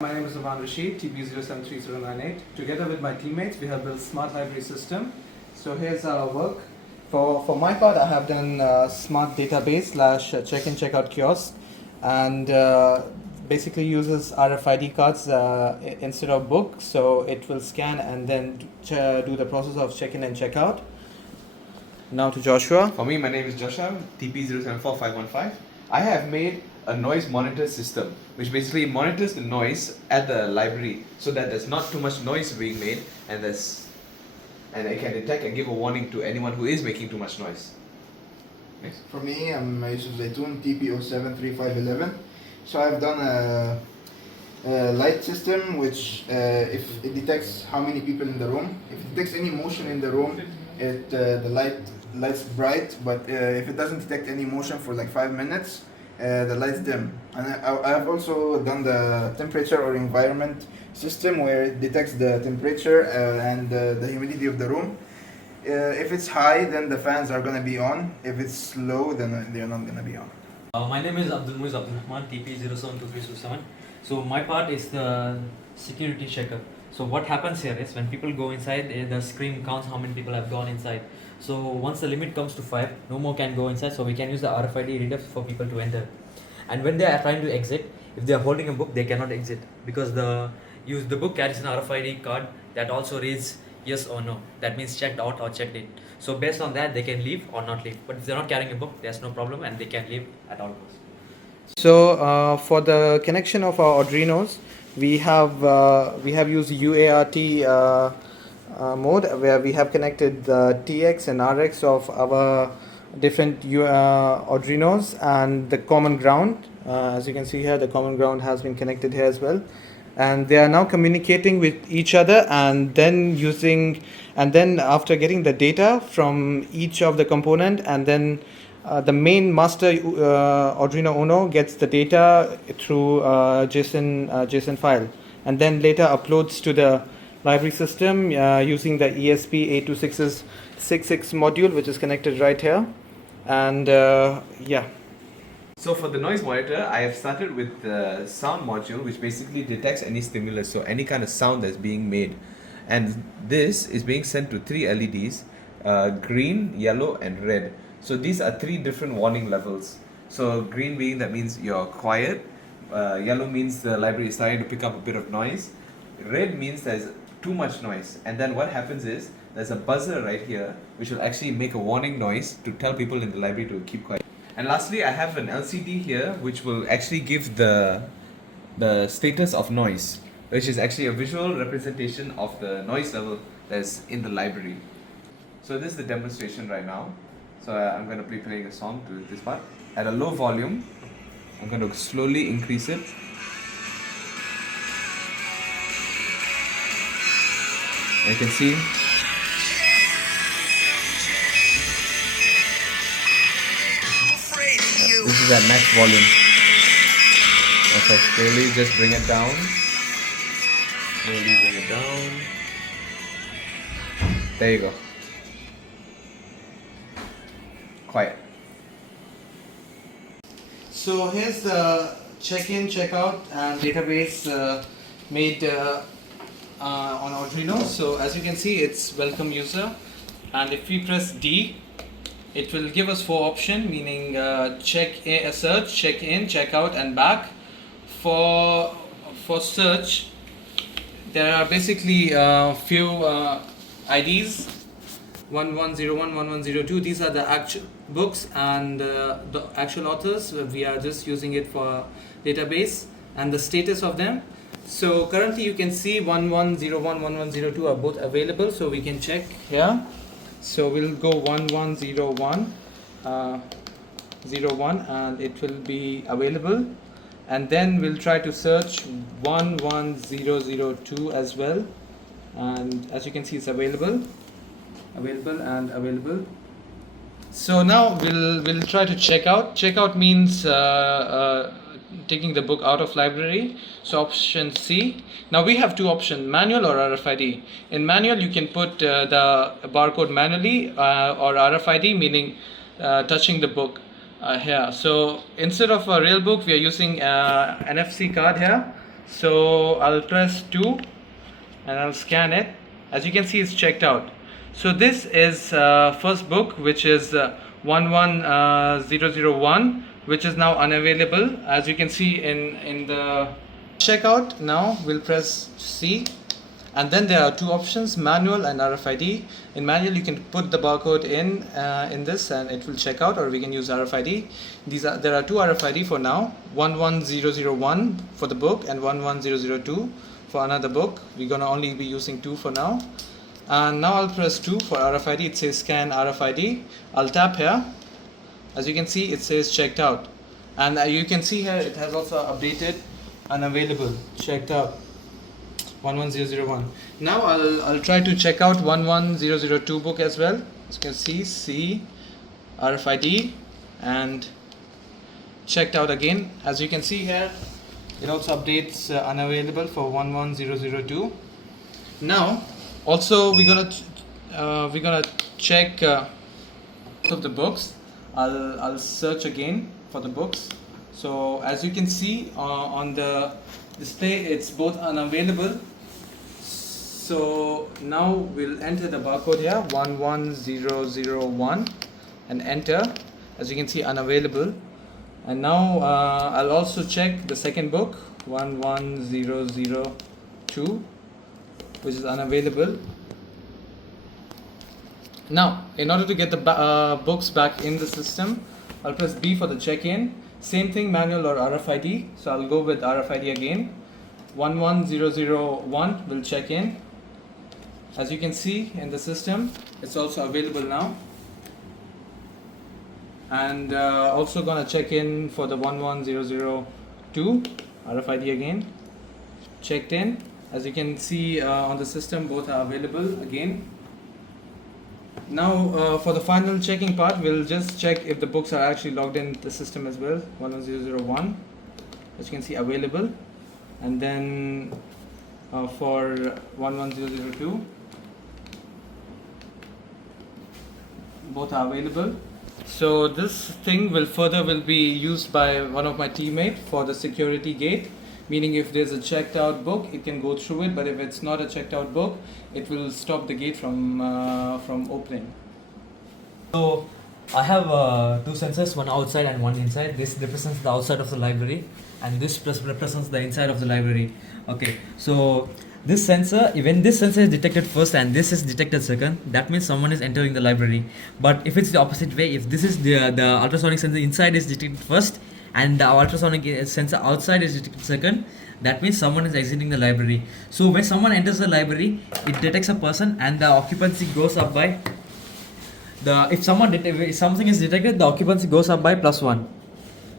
My name is Aman Rashid, TP073098. Together with my teammates, we have built smart library system. So here's our work. For my part, I have done smart database slash check-in checkout kiosk, and basically uses RFID cards instead of book. So it will scan and then do the process of check-in and checkout. Now to Joshua. For me, my name is Joshua, TP074515. I have made a noise monitor system, which basically monitors the noise at the library so that there's not too much noise being made, and it can detect and give a warning to anyone who is making too much noise. Next. For me, I'm Yusuf Zaitoon, TP073511. So I've done a light system which, if it detects how many people in the room, if it detects any motion in the room, the lights bright. But if it doesn't detect any motion for like 5 minutes, the lights dim. And I've also done the temperature or environment system where it detects the temperature and the humidity of the room. If it's high, then the fans are going to be on. If it's low, then they're not going to be on. My name is Abdul Muiz Abdul Rahman, TP072327. So my part is the security checker. So what happens here is when people go inside, the screen counts how many people have gone inside. So once the limit comes to 5, no more can go inside. So we can use the RFID reader for people to enter. And when they are trying to exit, if they are holding a book, they cannot exit because the book carries an RFID card that also reads yes or no. That means checked out or checked in. So based on that, they can leave or not leave. But if they're not carrying a book, there's no problem and they can leave at all costs. So for the connection of our Arduinos, we have used UART mode where we have connected the TX and RX of our different Arduinos and the common ground. As you can see here, the common ground has been connected here as well, and they are now communicating with each other, and then after getting the data from each of the component, and then the main master Arduino Uno gets the data through JSON file, and then later uploads to the library system using the ESP8266 module, which is connected right here. And yeah. So for the noise monitor, I have started with the sound module, which basically detects any stimulus, so any kind of sound that's being made. And this is being sent to 3 LEDs, green, yellow and red. So these are 3 different warning levels. So green being that means you're quiet, yellow means the library is starting to pick up a bit of noise, red means there's too much noise. And then what happens is there's a buzzer right here which will actually make a warning noise to tell people in the library to keep quiet. And lastly, I have an LCD here which will actually give the status of noise, which is actually a visual representation of the noise level that's in the library. So this is the demonstration right now. So I'm going to be playing a song to this part at a low volume. I'm going to slowly increase it. And you can see this is at max volume. Okay, slowly just bring it down. Slowly bring it down. There you go. Quiet. So here's the check-in, checkout and database made on Arduino. So as you can see, it's welcome user, and if we press D, it will give us 4 options, meaning search, check in, check out and back. For search, there are basically few IDs, 1101, 1102. These are the actual books and the actual authors. We are just using it for database and the status of them. So currently you can see 1101, 1102 are both available, so we can check here. So we'll go 1101 01 and it will be available, and then we'll try to search 11002 as well, and as you can see it's available. So now we'll try to check out. Checkout means taking the book out of library. So option C. Now we have 2 options, manual or RFID. In manual you can put the barcode manually or RFID, meaning touching the book here. So instead of a real book, we are using NFC card here. So I'll press 2 and I'll scan it. As you can see, it's checked out. So this is first book, which is 11001, which is now unavailable. As you can see in the checkout. Now we'll press C, and then there are two options, manual and RFID. In manual, you can put the barcode in this and it will check out, or we can use RFID. There are two RFID for now, 11001 for the book and 11002 for another book. We're gonna only be using 2 for now. And now I'll press 2 for RFID. It says scan RFID. I'll tap here. As you can see, it says checked out, and you can see here it has also updated unavailable, checked out, 11001. Now I'll try to check out 11002 book as well. As you can see, C, RFID, and checked out again. As you can see here, it also updates unavailable for 11002. Now also we're gonna check of the books. I'll search again for the books. So as you can see on the display, it's both unavailable. So now we'll enter the barcode here, 11001, and enter. As you can see, unavailable. And now I'll also check the second book, 11002, which is unavailable. Now, in order to get the books back in the system, I'll press B for the check-in. Same thing, manual or RFID. So I'll go with RFID again. 11001 will check in. As you can see in the system, it's also available now. And also gonna check in for the 11002, RFID again. Checked in. As you can see on the system, both are available again. Now for the final checking part, we'll just check if the books are actually logged in the system as well. 11001, as you can see, available. And then for 11002, both are available. So this thing will be used by one of my teammates for the security gate. Meaning if there's a checked out book, it can go through it, but if it's not a checked out book, it will stop the gate from opening. So I have two sensors, one outside and one inside. This represents the outside of the library, and this represents the inside of the library. Okay, so this sensor, when this sensor is detected first and this is detected second, that means someone is entering the library. But if it's the opposite way, if this is the ultrasonic sensor inside is detected first and the ultrasonic sensor outside is detected second, that means someone is exiting the library. So when someone enters the library, it detects a person and the occupancy goes up by if something is detected, the occupancy goes up by +1.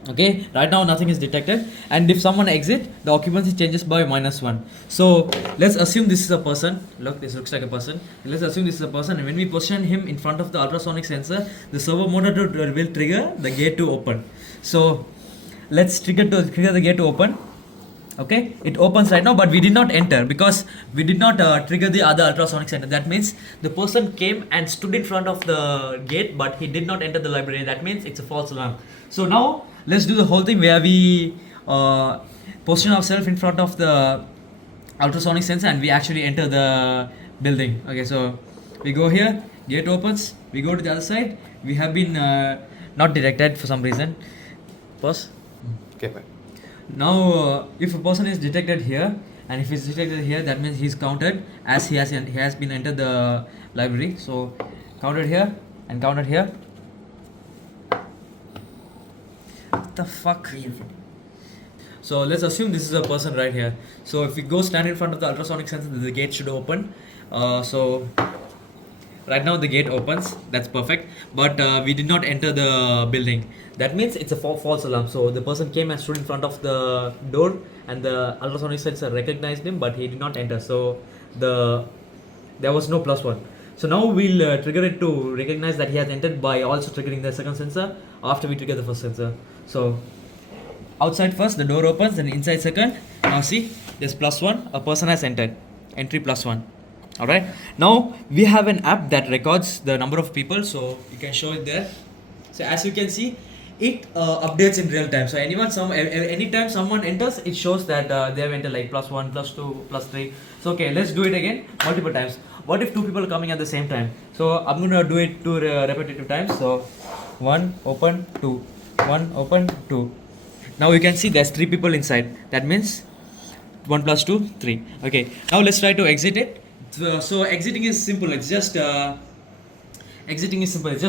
Okay, right now nothing is detected, and if someone exit, the occupancy changes by -1. So let's assume this is a person. Look, this looks like a person. Let's assume this is a person, and when we position him in front of the ultrasonic sensor, the servo motor will trigger the gate to open. So let's trigger the gate to open. Okay, it opens right now, but we did not enter because we did not trigger the other ultrasonic sensor. That means the person came and stood in front of the gate, but he did not enter the library. That means it's a false alarm. So now let's do the whole thing where we position ourselves in front of the ultrasonic sensor and we actually enter the building. Okay, so we go here, gate opens, we go to the other side. We have been not detected for some reason. Pause. Okay, fine. Now if a person is detected here and if he's detected here, that means he's counted as he has been entered the library. So counted here and counted here. What the fuck? So let's assume this is a person right here. So if we go stand in front of the ultrasonic sensor, the gate should open. So right now the gate opens. That's perfect. But we did not enter the building. That means it's a false alarm. So the person came and stood in front of the door, and the ultrasonic sensor recognized him, but he did not enter. So there was no +1. So now we'll trigger it to recognize that he has entered by also triggering the second sensor after we trigger the first sensor. So outside first, the door opens, and inside second. Now see, there's +1. A person has entered. Entry +1. Alright. Now we have an app that records the number of people, so you can show it there. So as you can see, it updates in real time. So anytime someone enters, it shows that they have entered like +1, +2, +3. So okay, let's do it again multiple times. What if two people are coming at the same time? So I'm gonna do it two repetitive times. So 1 open 2, 1 open 2. Now you can see there's 3 people inside. That means 1 + 2, 3. Okay. Now let's try to exit it. So exiting is simple. It's just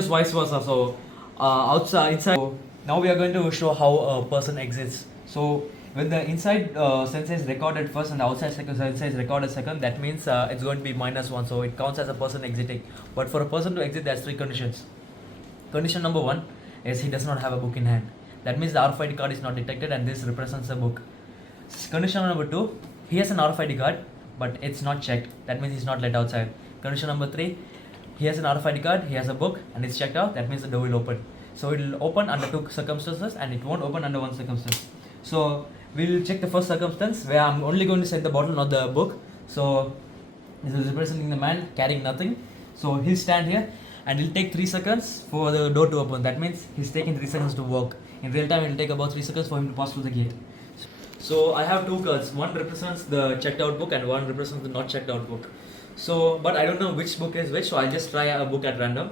vice versa. So outside, inside. So now we are going to show how a person exits. So when the inside sensor is recorded first and the outside sensor is recorded second, that means it's going to be -1. So it counts as a person exiting. But for a person to exit, there's 3 conditions. Condition number 1 is he does not have a book in hand. That means the RFID card is not detected and this represents a book. Condition number 2, he has an RFID card but it's not checked. That means he's not let outside. Condition number 3, he has an RFID card, he has a book and it's checked out. That means the door will open. So it will open under 2 circumstances and it won't open under 1 circumstance. So we'll check the first circumstance where I'm only going to set the bottle, not the book. So this is representing the man carrying nothing. So he'll stand here and it'll take 3 seconds for the door to open. That means he's taking 3 seconds to walk. In real time, it'll take about 3 seconds for him to pass through the gate. So I have 2 cards. One represents the checked out book and one represents the not checked out book. So, but I don't know which book is which, so I'll just try a book at random.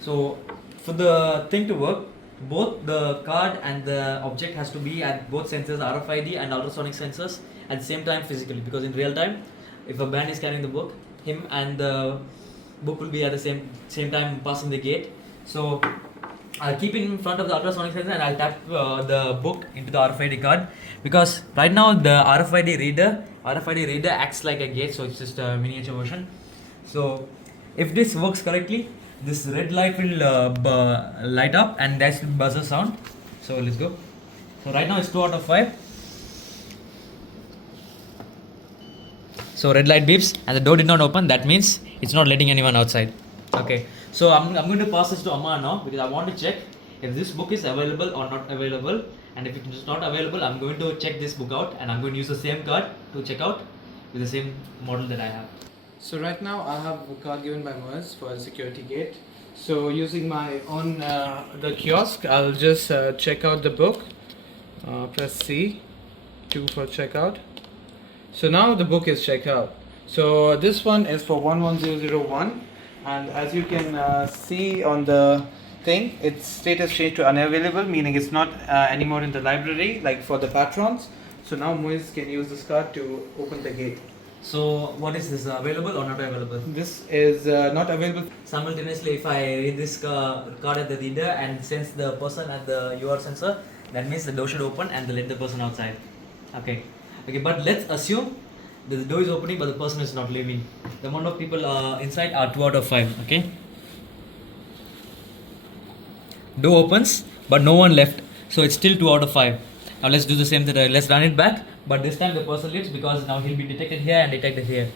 So for the thing to work, both the card and the object has to be at both sensors, RFID and ultrasonic sensors, at the same time physically, because in real time, if a man is carrying the book, him and the book will be at the same time passing the gate. So I'll keep it in front of the ultrasonic sensor and I'll tap the book into the RFID card, because right now the RFID reader acts like a gate, so it's just a miniature version. So if this works correctly, this red light will light up and that's the buzzer sound. So let's go. So right now it's 2 out of 5. So red light beeps and the door did not open. That means it's not letting anyone outside. Okay. So I'm going to pass this to Amma now, because I want to check if this book is available or not available. And if it is not available, I'm going to check this book out and I'm going to use the same card to check out with the same model that I have. So right now I have a card given by Moaz for a security gate. So using my own the kiosk, I'll just check out the book. Press C, 2 for checkout. So now the book is checked out. So this one is for 11001, and as you can see on the thing, its status changed to unavailable, meaning it's not anymore in the library like for the patrons. So now Moiz can use this card to open the gate. So what is this, available or not available? This is not available. Simultaneously, if I read this card at the reader and sense the person at the UR sensor, that means the door should open and they let the person outside. Okay, but let's assume that the door is opening but the person is not leaving. The amount of people inside are 2 out of 5. Okay, door opens but no one left, so it's still 2 out of 5. Now let's do the same thing. Let's run it back, but this time the person leaves because now he'll be detected here and detected here.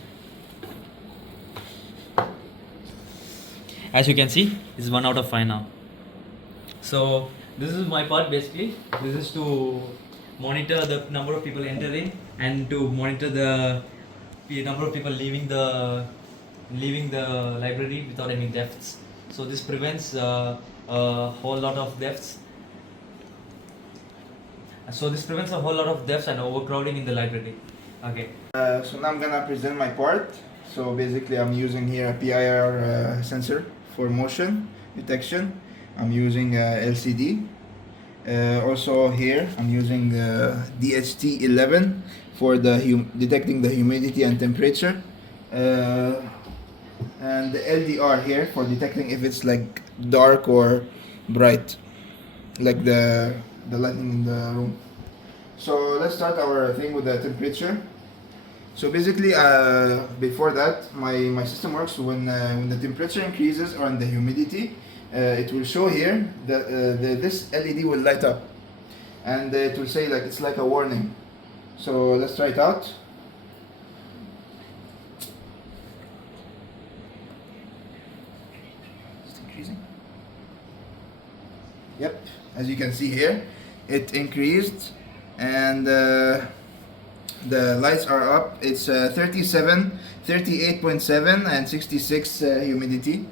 As you can see, it's 1 out of 5 now. So this is my part basically. This is to monitor the number of people entering and to monitor the number of people leaving the library without any thefts. So this prevents a whole lot of thefts. And overcrowding in the library. Okay. So now I'm gonna present my part. So basically I'm using here a PIR sensor for motion detection. I'm using LCD. Also here I'm using DHT11 for the detecting the humidity and temperature. And the LDR here for detecting if it's like dark or bright, like the lighting in the room. So let's start our thing with the temperature. So basically, before that, my system works when the temperature increases or the humidity, it will show here that this LED will light up, and it will say like it's like a warning. So let's try it out. It's increasing. Yep, as you can see here, it increased, and the lights are up. It's 37, 38.7 and 66 humidity,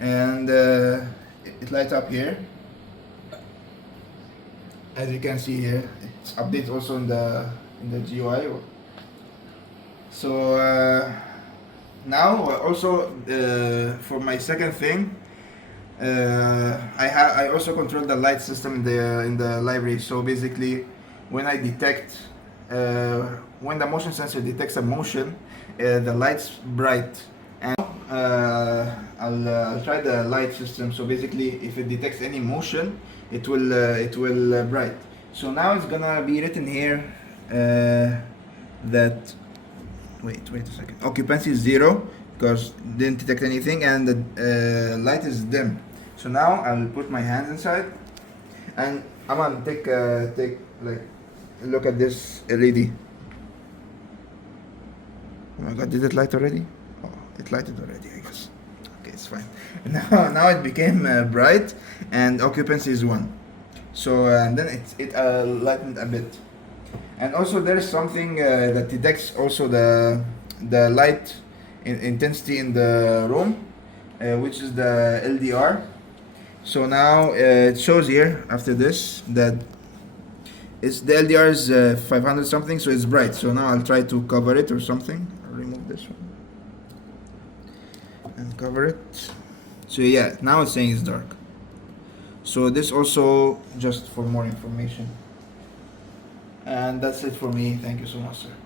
and it lights up here. as you can see here, it's updates also in the GUI. So now also for my second thing, I also control the light system in the library. So basically, when I detect when the motion sensor detects a motion, the light's bright. And I'll try the light system. So basically, if it detects any motion, it will bright. So now it's gonna be written here that wait a second. Occupancy is 0 because didn't detect anything, and the light is dim. So now I'll put my hands inside, and Aman, take like look at this LED. Oh my God, did it light already? Oh, it lighted already, I guess. Okay, it's fine. Now it became bright, and occupancy is 1. So and then it lightened a bit. And also there is something that detects also the light intensity in the room, which is the LDR. So now it shows here after this that it's the LDR is 500 something, so it's bright. So now I'll try to cover it or something. I'll remove this one and cover it. So yeah, now it's saying it's dark. So this also just for more information. And that's it for me. Thank you so much, sir.